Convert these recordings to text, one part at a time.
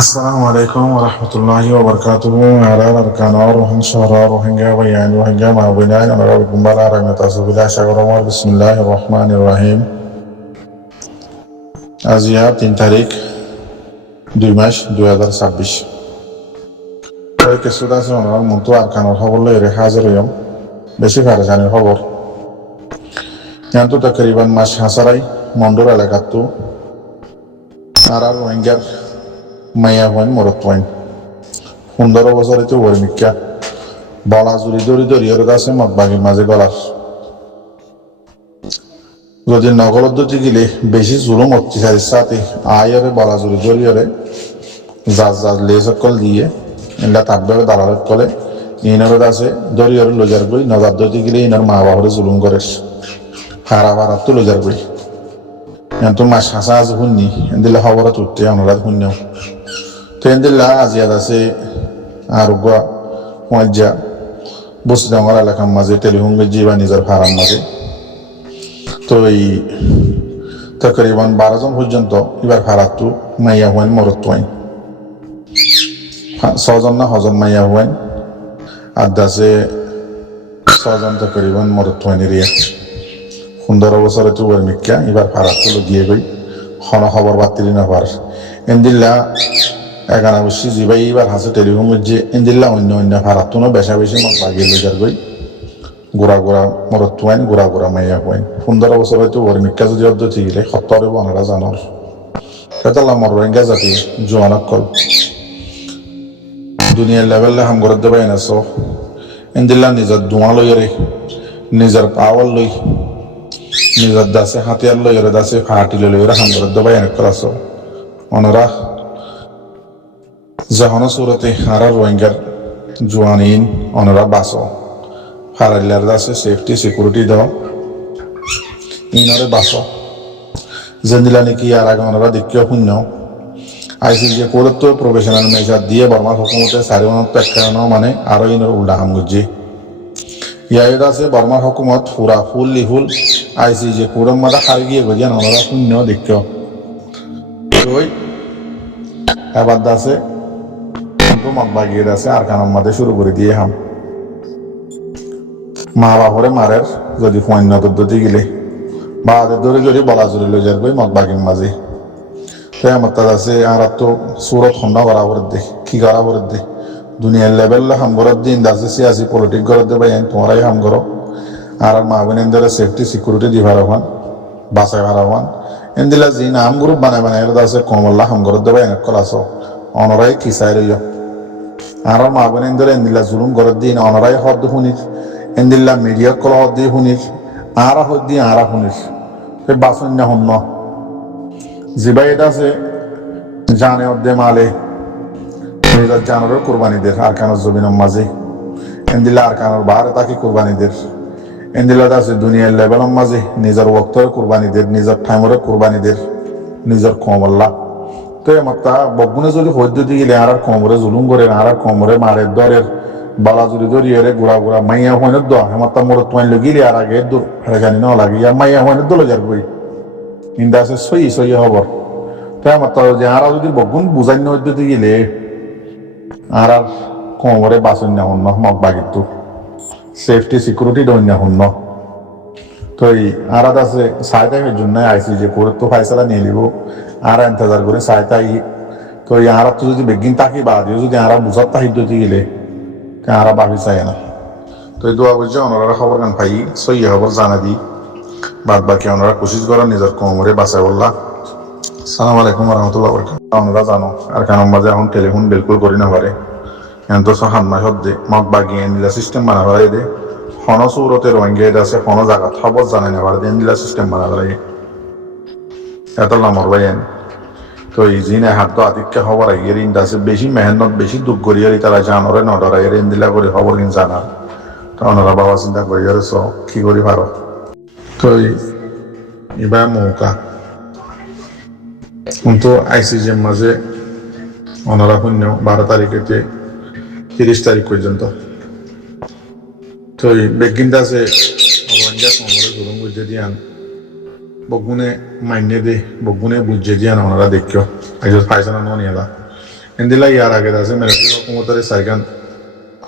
Assalamu alaikum warahmatullahi wabarakatuh. Ala arkana rohin shara rohingya bayan rohingya mabina ala gumbala ramata subila shagrama bismillahirrahmanirrahim. Azia 3 তারিখ 2 মাস 2026 কিছু আছে ওনার মতো আরকানোর খবর লইরে হাজির হইম বেশি ফারেজানির খবর জানতো তকরিবান মাস হাসারাই মন্ডল এলাকাতো আর রোহিঙ্গার মাইয়া হইন মরত হইন 15 বছরে তো ওরমিকা বলা জুড়ি দড়ি দড়িয়ে আছে মতবাগির মাঝে গলার যদি নগরদ্দতি গেলে বেশি জুলুম অত্যাচারের সাথে আয়রে বলা জুড়ি দড়িয়ে জাজ লেজ কল দিয়ে এলা থাকবে দালালত কলে ইনার আছে দড়িয়ে লজার বই নজর দতি গেলে ইনার মা বাবারে জুলুম করে হারা হারা তো লজার বই তো মাস হাসা আজ শুননি এদিলে খবরত উঠতে অনুরাধ শুনিও তো এদিল্লা আজিয়াদ আছে আরোগ্য মজ্জা বসে ডাঙর এলাকার মাঝে টেলিফোন গেজি বা নিজের ভাড়ার মাঝে তো এই তকরিবান 12 জন পর্যন্ত এবার ভাড়াতো মাইয়া হইন মরত হইন 6 জন না হজন মাইয়া হইন আর দাসে 6 জন তকরিবান মরত হইন রিয়া 15 বছরে তো ওর মিক্কা এবার ভাড়াতো গিয়ে গই হন খবর বাতিল না পার এন্দিল্লা এখানে বসে জিবাই এবার হাসে টেলিফোন যে এন্দিল্লা অন্য অন্য ভাড়াতো না বেশা বেশি মত বাগিয়ে লইজার গই গোড়া গোড়া মরত হইন গোড়া গোড়া মাইয়া হইন 15 বছর হয়তো ওর মিক্কা যদি অর্ধ ঠিকলে সত্তরে বনারা জানর সেটা মর রোহিঙ্গা জাতি জোয়ানক কল দুনিয়ার লেভেলে হাম করে দেবাই না সো এন্দিল্লা নিজের ধোঁয়া লইরে নিজের পাওয়ার লই নিজের দাসে হাতিয়ার লইরে দাসে ফাটি লইরে হাম করে দেবাই না করাস অনরা যখন সুরতে হারা রোহিঙ্গার জোয়ানিন অনরা বাস হারাইলার দাসে সেফটি সিকিউরিটি দাও ইনরে বাস জেন্দিলা নাকি আর আগে অনরা দেখিও শূন্য আইসিজে করে তো প্রফেশনাল মেজার দিয়ে বর্মার হুকুমতে সারিওয়ানত প্যাকানো মানে আরো ইনর উল্টা হাম গুজি ইয়াইদ আছে বর্মার হুকুমত পুরা ফুল লিহুল আইসিজে কুরম মাদা খাই গিয়ে গজিয়ান অনরা শূন্য দেখিও ওই এবার দাসে মত বাগিয়ে আছে আর কানার মাঝে শুরু করে দিয়ে হাম মা বাপরে মারের যদি পণ্য পদ্ধতি গেলে বাদের ধরে যদি বলা জুড়ে লই যার বই মত বাগির মাঝে তাই আমার তার আছে আর তো সুরত খন্না করা করে দে কি করা করে দে দুনিয়ার লেভেল হাম করার দিন দাসে সিয়াসি পলিটিক করে দেবে তোমারাই হাম করো আর মা বোনের সেফটি সিকিউরিটি দি ভাড়া হন বাসায় ভাড়া হন এন্দিলা জি নাম গ্রুপ বানায় বানায় দাসে কমল্লা হাম করে দেবে এনে কলাস অনরাই কি চাই রইয় আর মা বোনের এন্দিলা জুলুম করে দিন অনরাই হদ শুনির এন্দিল্লা মিডিয়া কল হদ দিয়ে শুনির আরা হদ দিয়ে আরা শুনির সে বাসন না শুন জিবাই এটা আছে জানে অর্ধে মালে নিজের জানোর কোরবানিদের আর কানোর জমিনের মাঝে এন্দিল্লা আর কানোর বাহারে তাকে কোরবানিদের এন্দিল্লাটা আছে দুনিয়ার লেভেলের মাঝে নিজের ওক্তরে কোরবানিদের নিজের টাইমরে কোরবানিদের নিজের কমল্লা তো এমাত্তা বগুনে যদি হদ্যতি গেলে আর কমরে জুলুম করে আর কমরে মারের দরের বালা জুড়ি ধরিয়ে গুড়া গুড়া মাইয়া হইনের দ হেমাত্তা মরত মাইলে গিলে আর আগে জানি না লাগে ইয়া মাইয়া হইনের দলে যার বই ইন্দা আছে সই সই হবর তো এমাত্তা যে আর যদি বগুন বুঝাই হদ্যতি গেলে আর কমরে বাসন না হন্য মগ বাগিত সেফটি সিকিউরিটি দই না হন্য তো এই আর আছে সাইটাইমের জন্য আইসি যে করে তো ফাইসলা নিয়ে নিব আর ইন্তজার করে সাইটাই তো এই আর তো যদি বেগিন তাকি বাদিও যদি আর বুঝার তাহিদ্যতি গেলে আর ভাবি চাই না তো এই দোয়া করছে ওনারা খবর গান পাই সই খবর জানা দি বাদ বাকি ওনারা কোশিশ করেন নিজের কোমরে বাঁচাই বললা সালাম আলাইকুম রহমতুল্লাহ ওনারা জানো আর কারণ মাঝে এখন টেলিফোন বিলকুল করি না পারে এখন তো হান্না শব্দে মগ বাগিয়ে নিলা সিস্টেম বানা পারে দে হন সৌরতে রোহিঙ্গা আছে হন জায়গা খবর জানাই না পারে দেন দিলা সিস্টেম বানা পারে এত লামর ভাইয়েন তো এই জিনে হাত তো আতিককে খবর আইয়ের ইন্দাসে বেশি মেহনত বেশি দুঃখ করিয়ারি তারা জানরে নডরাইয়ের ইন্দিলা করে খবর কিন জানার তো ওনারা বাবা চিন্তা করিয়ার স কি করি পারো তো এবার মৌকা কিন্তু আইসিজির মাঝে ওনারা শূন্য 12 তারিখেতে 30 তারিখ পর্যন্ত তো এই বেগিনটা আছে রোহিঙ্গা সমরে জুলুম বুঝে দিয়ান বগুনে মাইনে দে বগুনে বুঝে দিয়ান ওনারা দেখিও আজ ফাইসানা নিয়ে এন্দিলা ইয়ার আগে আছে মিলিটারি হুকুমতের সাইকান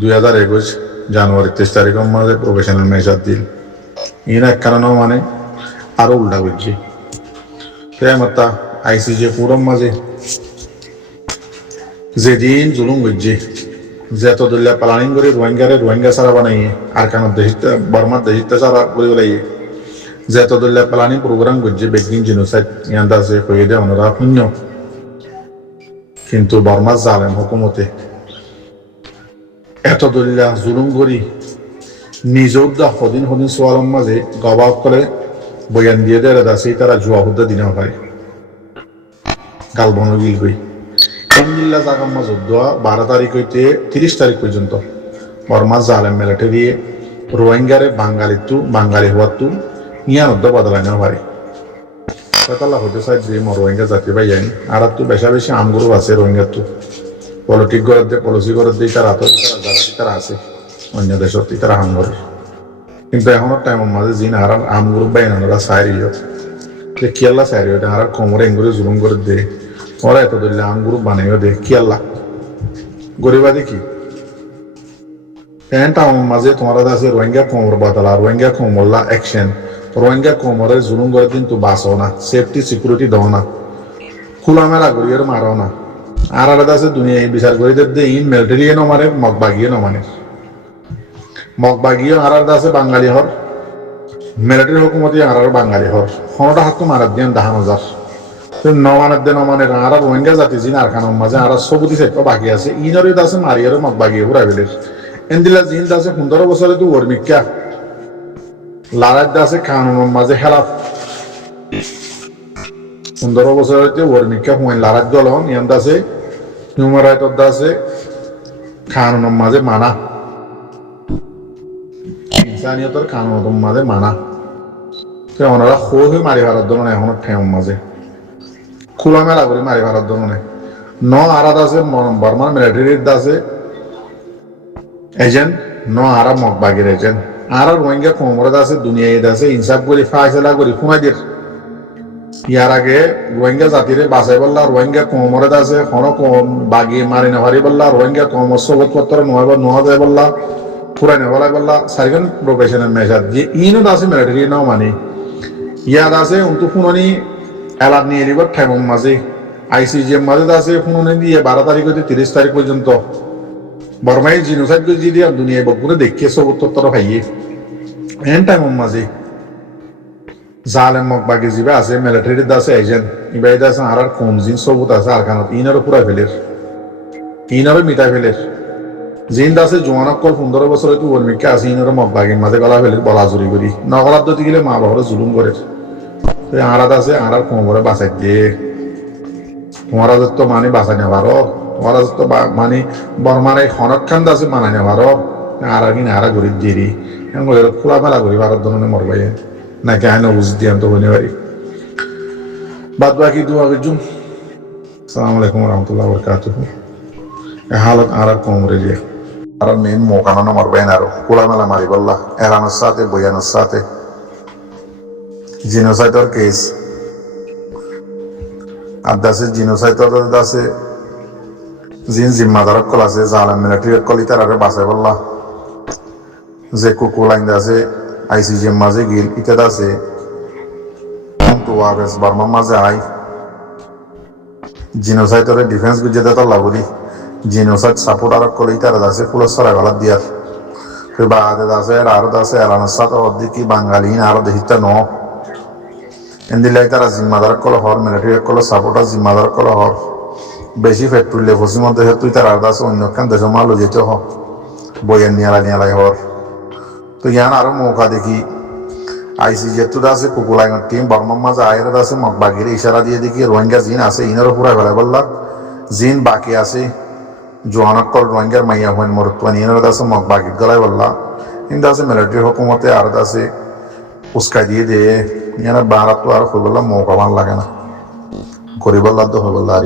2021 জানুয়ারি 23 তারিখের মাঝে প্রফেশনাল ম্যাচ দিল ইনা কারণে মানে আরো উল্টা বুঝছি তাই মাত্তা আইসিজে পুরম মাঝে যেদিন জুলুম বুঝছি যে এত দলিয়া প্লানিং করে রোহিঙ্গা সারা বানাইয়ে আর কারণ দেশিতে বর্মার দেশিতে সারা করে বলাইয়ে যে এত দলিয়া প্লানিং প্রোগ্রাম করছে বেগিন জিনোসাইড ইয়ান্দা আছে হয়ে দেয় ওনারা শূন্য কিন্তু বর্মার জালেম হুকুমতে এত দলিয়া জুলুম করি নিজেও দা সদিন সোয়ালম মাঝে গবাব করে বয়ান দিয়ে দেয় দাসে তারা জুয়া হুদ্দা দিনে হয় গাল বনগিল গই কমিল্লা জাগাম মাঝ 12 তারিখ হইতে 30 তারিখ পর্যন্ত বর্মার জালেম মিলিটারি রোহিঙ্গারে বাঙালি হওয়াতু ইয়ান উদ্দ বদলাই না পারে তালা হতে চাই যে রোহিঙ্গা জাতি ভাই যায়নি আর তো বেশি আমগুরু আছে রোহিঙ্গার তো পলিটিক পলিসি করে দিয়ে তারা তো তারা আছে অন্য দেশত তারা হামগর কিন্তু এখনো টাইমের মাঝে জিন আর আমগুরু বাইনানোরা সাইরিও যে কি আল্লাহ সাইরিও আর কোমরে এঙ্গুরে জুলুম করে দে ওরা এত ধরলে আমগুরু বানাইও দে কি আল্লাহ গরিবা দেখি টাইমের মাঝে তোমার আছে রোহিঙ্গা কোমর বদলা রোহিঙ্গা কোমরলা অ্যাকশন রোহিঙ্গা কোমরে জুলুম করে কিন্তু বাঁচো না সেফটি সিকিউরিটি দাও না খোলামেলা করিয়ে মারো না আর আলাদা আছে দুনিয়ায় বিচার করে দে ইন মিলিটারিয়ে নমানে মগবাগিয়ে নমানে মগবাগিয়ে আর আলাদা আছে বাঙালি হর মিলিটারি হুকুমতি আর বাঙালি হর হনটা হাত মারাত দিয়ে 10,000 নমানের দে নমানে আর রোহিঙ্গা জাতি জিন আর খানোর মাঝে আর সবুতি সেট বাকি আছে ইনরে আছে মারিয়ারও মগবাগিয়ে ঘুরাই বেলের এন্দিলা জিন আছে 15 বছরে তো ওরমিকা লারাজ আছে কানুনের মাঝে হেলাফ 15 বছর হইতে ওরমিকা হুঁই লারাজ দলন ইয়ান আছে হিউম্যান রাইট আছে কানুনের মাঝে মানা ইনসানিয়তের কানুনের মাঝে মানা তো ওনারা হয়ে মারি ভারত দলন এখন ঠেম মাঝে খোলামেলা করে মারি ভারত দলন আরাদ আছে বর্মার মিলিটারির আছে এজেন্ট আরা মগবাগির এজেন্ট আর রোহিঙ্গা কোমরে আছে দুনিয়ায় আছে ইনসাফ করে ফায়সালা করে শুনাই দিয়ে ইয়ার আগে রোহিঙ্গা জাতিরে বাঁচাই বললা রোহিঙ্গা কোমরে আছে বাগিয়ে মারি না হারি বললা রোহিঙ্গা কোমর সবত পত্র নোয়া যায় বললা ফুরাই না বলাই বললা সারিগান প্রফেশনাল মেজার যে ইনও আছে মিলিটারি নাও মানে ইয়াদ আছে উন্তু শুনানি এলাদ নিয়ে দিব ঠাইমম মাঝে আইসিজিএম মাঝে আছে শুনানি দিয়ে 12 তারিখ হইতে 30 তারিখ পর্যন্ত বর্মাই জিনোসাইড করে যদি দুনিয়ায় বকুরে দেখিয়ে সবত পত্র ভাইয়ে এন টাইমম মাঝে জালেম মগবাগি জিবা আছে মিলিটারির আছে এজেন্ট ইবাইদ আছে আর কম জিন সবুত আছে আর খানত ইনারও পুরা ফেলের ইনারও মিটাই ফেলের জিন আছে জোয়ানক কল 15 বছর হয়তো ওরমিকা আছে ইনারও মগবাগির মাঝে গলা ফেলের বলা জুরি করি নগলার দতি গেলে মা বাবার জুলুম করে আরাদ আছে আর কোমরে বাঁচাই দিয়ে তোমার তো মানে বাঁচাই নেবারো তোমার তো মানে বর্মার এই খনক্ষান আছে মানাই নেবারো আর কিনা আর গরিব দেরি খোলা মেলা করি ভারত ধরনের মরবাই নাকি আইন বুঝ দিয়ে তো হইতে পারি বাদ বাকি দোয়া করছুম আসসালামু আলাইকুম রহমতুল্লাহ বরকাতুহু হালত আর কোমরে যে আর মেন মোকানো মরবাই আর খোলা মেলা মারি বললা এরানোর সাথে বয়ানোর সাথে জিনোসাইডর কেস আর দাসে জিনোসাইডর দাসে জিন জিম্মাদার কল আছে জালাম মিলিটারি কল ইতার আরে বাঁচাই বললা যে কুকুলাইন আছে আইসিজিএম মাঝে গিল ইটা আছে তো আবেস বার্মার মাঝে আই জিনোসাইডরে ডিফেন্স গুজে দেতা লাগলি জিনোসাইড সাপোর্ট আর কল ইতার আছে পুলিশ সরাই গলা দিয়ার তো বাদে আছে আর আছে এলানোর সাথে অর্ধেক বাঙালি আর দেখিতা ন এন্দিলাই তারা জিম্মাদার কল হর মিলিটারি কল সাপোর্টার জিম্মাদার কল হর বেশি ফেট তুললে ফসির মধ্যে তুই তার আর আছে অন্য কান দেশ মাল যেতে হ বইয়ের নিয়ালাই হর তো ইয়ান আরো মৌকা দেখি আইসিজে তো আছে কুকুলাইন টিম বর্মার মাঝে আয়ের আছে মগবাগির ইশারা দিয়ে দেখি রোহিঙ্গা জিন আছে ইনারও পুরা বেলা বললা জিন বাকি আছে জোয়ানক কল রোহিঙ্গার মাইয়া হইন মরত্বানি ইনার আছে মগবাগির গলায় বললা কিন্তু আছে মিলিটারি হুকুমতে আর আছে উস্কাই দিয়ে দে ইয়ানা বারাত তো আর হয়ে বললাম মৌকা মান লাগে না গরিব আল্লাহ তো হয়ে বললা আর